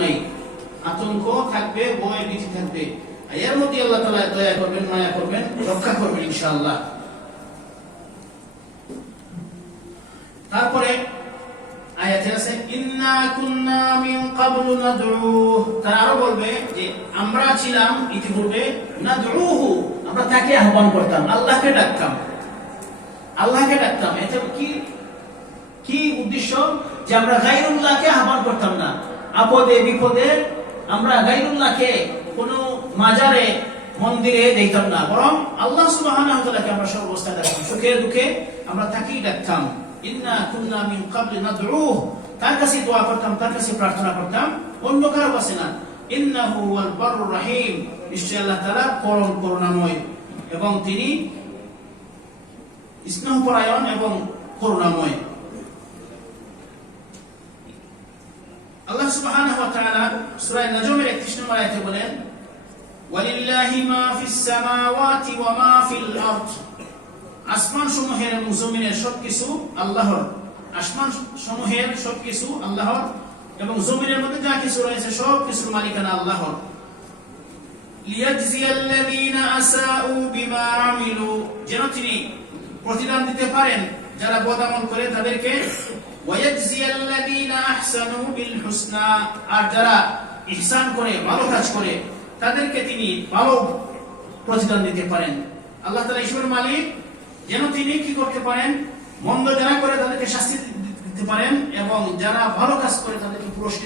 নাই, আতঙ্ক থাকবে, ভয় ভীতি থাকবে। এর মধ্যে আল্লাহ তাআলা দয়া করবেন, মায়া করবেন, রক্ষা করবেন ইনশাআল্লাহ। তারপরে আয়াতে আছে ইন্না কুন্না মিন ক্বাবলু নাদউহু, তারা আরো বলবে যে আমরা ছিলাম ইতিপূর্বে নাদউহু, আমরা তাকে আহ্বান করতাম, আল্লাহকে ডাকতাম, আল্লাহকে ডাকতাম। এতে কি উদ্দেশ্য? যে আমরা গায়রুল্লাহকে আহ্বান করতাম না, আপদে বিপদে আমরা গায়রুল্লাহকে কোনো মাজারে মন্দিরে দিতাম না, বরং আল্লাহ সুবহানাহু ওয়া তাআলাকে আমরা সর্বস্থায় ডাকতাম, সুখে দুঃখে আমরা তাকেই ডাকতাম। ইন্না কুন্না মিন ক্বাবলি নাদউহু, তার কাছে দোয়া করতাম, তার কাছে প্রার্থনা করতাম, অন্য কারো কাছে না। ইন্নাহু ওয়াল বাররুর রহিম, নিশ্চয় আল্লাহ তাআলা পরম করুণাময় এবং তিনি স্নেহপরায়ণ এবং করুণাময়। আল্লাহ সুবহানাহু ওয়া তাআলা সূরা নাজমের 31 নম্বর আয়াতে বলেন ওয়ালিল্লাহি মা ফিস সামাওয়াতি ওয়া মা ফিল আরদ, আসমান সমূহের এবং জমিনের সবকিছু আল্লাহর, আসমান সমূহের সবকিছু আল্লাহর এবং জমিনের মধ্যে যা কিছু রয়েছে সবকিছুর মালিকানা আল্লাহর। লিয়াজজিয়াল্লাযীনা আসাউ বিমা আমিলু, যেন তিনি প্রতিদান দিতে পারেন যারা বদআমল করে তাদেরকে, ওয়ায়াজজিয়াল্লাযীনা আহসানু বিল হুসনা, আর যারা ইহসান করে ভালো কাজ করে তাদেরকে তিনি ভালো প্রতিদান দিতে পারেন। আল্লাহ তাআলা ঈশ্বরের মালিক, যেন তিনি কি করতে পারেন, মন্দ যারা করে তাদেরকে শাস্তি দিতে পারেন এবং যারা ভালো কাজ করে তাদেরকে পুরস্কার